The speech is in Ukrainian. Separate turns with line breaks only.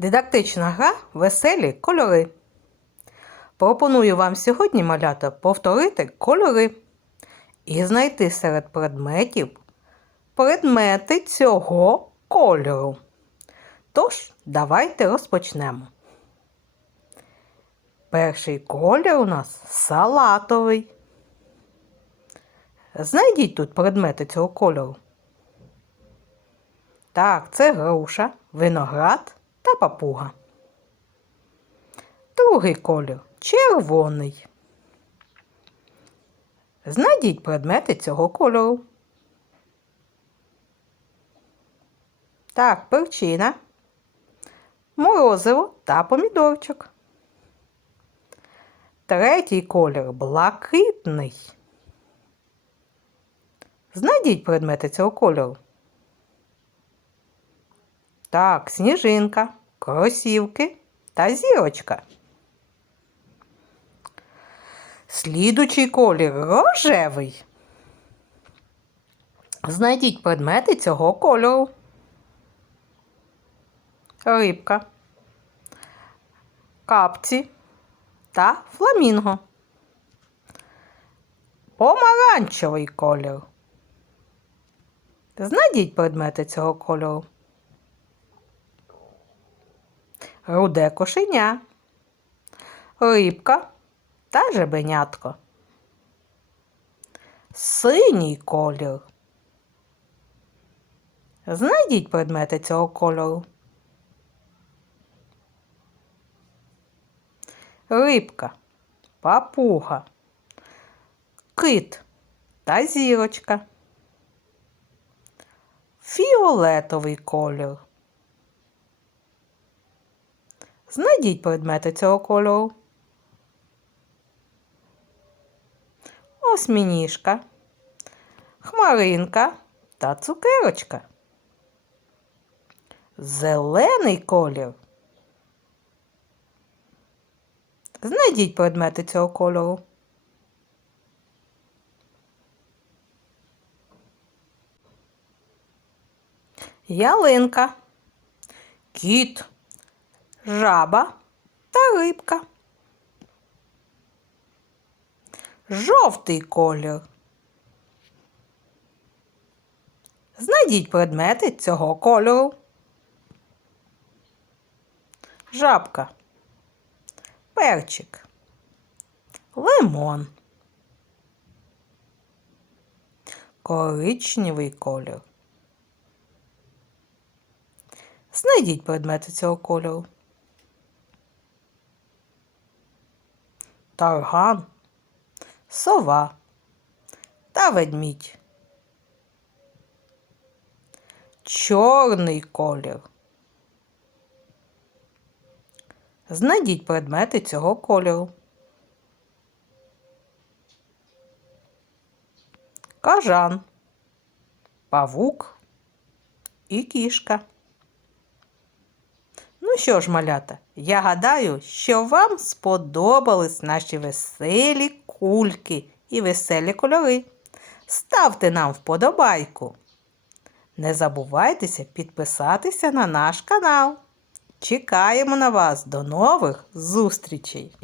Дидактична гра веселі кольори. Пропоную вам сьогодні, малята, повторити кольори і знайти серед предметів предмети цього кольору. Тож, давайте розпочнемо. Перший колір у нас салатовий. Знайдіть тут предмети цього кольору. Так, це груша, виноград та папуга. Другий колір червоний. Знайдіть предмети цього кольору. Так, перчина, морозиво та помідорчик. Третій колір блакитний. Знайдіть предмети цього кольору. Так, сніжинка, кросівки та зірочка. Слідучий колір рожевий. Знайдіть предмети цього кольору. Рибка, капці та фламінго. Помаранчевий колір. Знайдіть предмети цього кольору. Руде кошеня, рибка та жебенятко. Синій колір. Знайдіть предмети цього кольору. Рибка, папуга, кит та зірочка. Фіолетовий колір. Знайдіть предмети цього кольору. Осьмініжка, хмаринка та цукерочка. Зелений колір. Знайдіть предмети цього кольору. Ялинка, кіт жаба та рибка. Жовтий колір. Знайдіть предмети цього кольору. Жабка, перчик, лимон, коричневий колір. Знайдіть предмети цього кольору. Тарган, сова та ведмідь. Чорний колір. Знайдіть предмети цього кольору. Кажан, павук і кішка. Ну що ж, малята, я гадаю, що вам сподобались наші веселі кульки і веселі кольори. Ставте нам вподобайку. Не забувайтеся підписатися на наш канал. Чекаємо на вас до нових зустрічей!